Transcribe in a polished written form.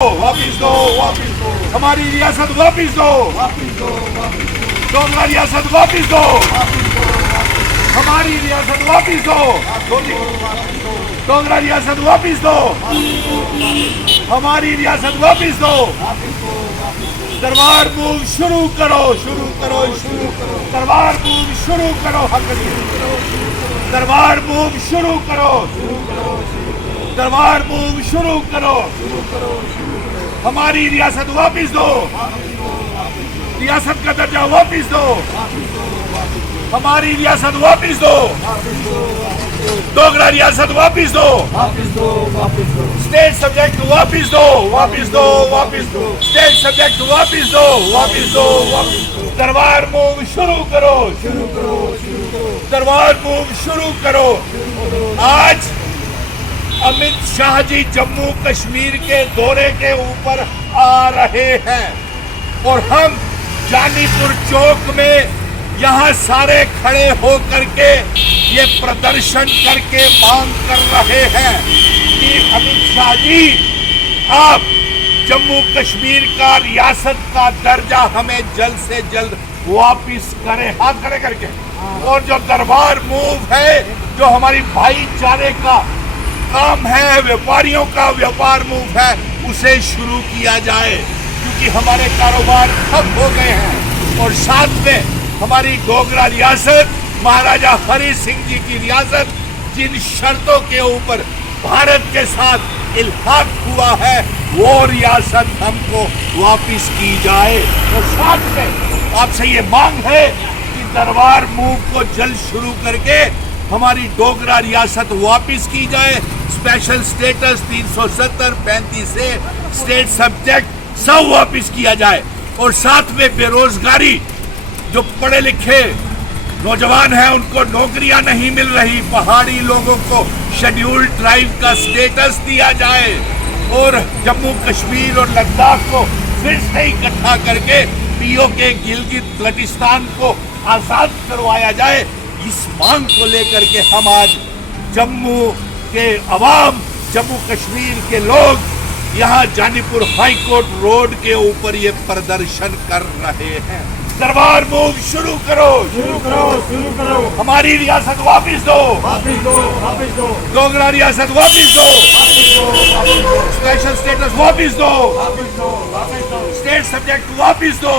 واپس دو ہماری ریاست واپس دو ڈوگرا ریاست واپس دو ہماری ریاست واپس دو ڈوگرا ریاست واپس دو ہماری ریاست واپس دو دربار موو شروع کرو دربار موو شروع کرو دربار موو شروع کرو دربار موو شروع کرو ہماری ریاست واپس دو ریاست کا درجہ واپس دو ہماری ریاست واپس دو ڈوگرا ریاست واپس دو اسٹیٹ سبجیکٹ واپس دو اسٹیٹ سبجیکٹ واپس دو دربار موو شروع کرو دربار موو شروع کرو آج امت شاہ جی جموں کشمیر کے دورے کے اوپر آ رہے ہیں اور ہم جانی پور چوک میں یہاں سارے کھڑے ہو کر کے یہ پردرشن کر کے مانگ کر رہے ہیں کہ امت شاہ جی آپ جموں کشمیر کا ریاست کا درجہ ہمیں جلد سے جلد واپس کریں ہاتھ کھڑے کر کے اور جو دربار موو ہے جو ہماری بھائی چارے کا کام ہے ویپاریوں کا ویپار موو ہے اسے شروع کیا جائے کیونکہ ہمارے کاروبار ٹھپ ہو گئے ہیں اور ساتھ میں ہماری ڈوگرا ریاست مہاراجا ہری سنگھ جی کی ریاست جن شرطوں کے اوپر بھارت کے ساتھ الحاق ہوا ہے وہ ریاست ہم کو واپس کی جائے اور ساتھ میں آپ سے یہ مانگ ہے کہ دربار موو کو جلد شروع کر کے ہماری ڈوگرا ریاست واپس کی جائے اسپیشل سٹیٹس 370 35 سے اسٹیٹ سبجیکٹ سب واپس کیا جائے اور ساتھ میں بے روزگاری جو پڑھے لکھے نوجوان ہیں ان کو نوکریاں نہیں مل رہی پہاڑی لوگوں کو شیڈیول ٹرائب کا سٹیٹس دیا جائے اور جموں کشمیر اور لداخ کو پھر سے اکٹھا کر کے پی او کے گلگت بلٹستان کو آزاد کروایا جائے اس مانگ کو لے کر کے ہم آج جموں کے عوام جموں کشمیر کے لوگ یہاں جانی پور ہائی کورٹ روڈ کے اوپر یہ پردرشن کر رہے ہیں دربار موو شروع کرو ہماری ریاست واپس دو ڈوگرا ریاست واپس دو اسپیشل سٹیٹس واپس دو اسٹیٹ سبجیکٹ واپس دو